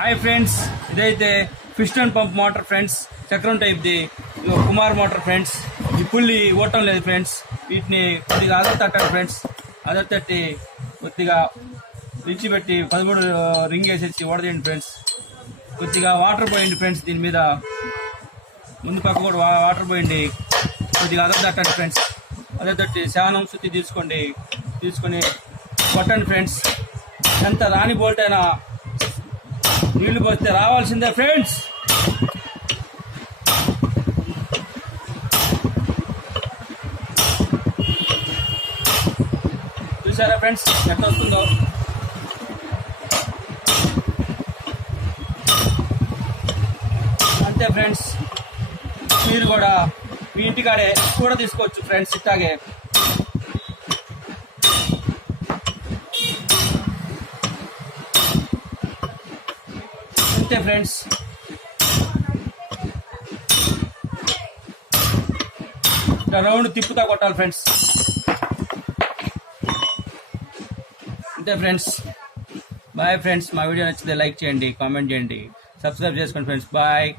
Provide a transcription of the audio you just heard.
Hi friends, ఇదైతే piston pump motor friends, చక్రం టైప్ది Kumar motor friends. ఈ పుల్లి ఓటం లేదు ఫ్రెండ్స్. వీటిని కొద్దిగా అదర్ ఫ్రెండ్స్, అదర్ తట్టి కొద్దిగా విడిచిపెట్టి 13 రింగ్ వేసేసి ఓడదేయండి ఫ్రెండ్స్. కొద్దిగా వాటర్ పోయండి ఫ్రెండ్స్, దీని మీద ముందు పక్క కూడా వాటర్ పోయండి. కొద్దిగా అదర్ తట్టండి ఫ్రెండ్స్. అదర్ తట్టి శానం శుద్ధి తీసుకొని కొట్టండి ఫ్రెండ్స్. ఎంత రాని బోల్ట్ అయినా నీళ్లు పోస్తే రావాల్సిందే ఫ్రెండ్స్. చూసారా ఫ్రెండ్స్ ఎంత వస్తుందో. అంతే ఫ్రెండ్స్, మీరు కూడా మీ ఇంటికాడే కూడా తీసుకోవచ్చు ఫ్రెండ్స్. ఇట్లాగే అంతే ఫ్రెండ్స్. రౌండ్ తిప్పుతా కొట్టాలి ఫ్రెండ్స్. అంతే ఫ్రెండ్స్. Bye friends. మా వీడియో నచ్చితే లైక్ చేయండి, కామెంట్ చేయండి, సబ్స్క్రైబ్ చేసుకోండి ఫ్రెండ్స్. బాయ్.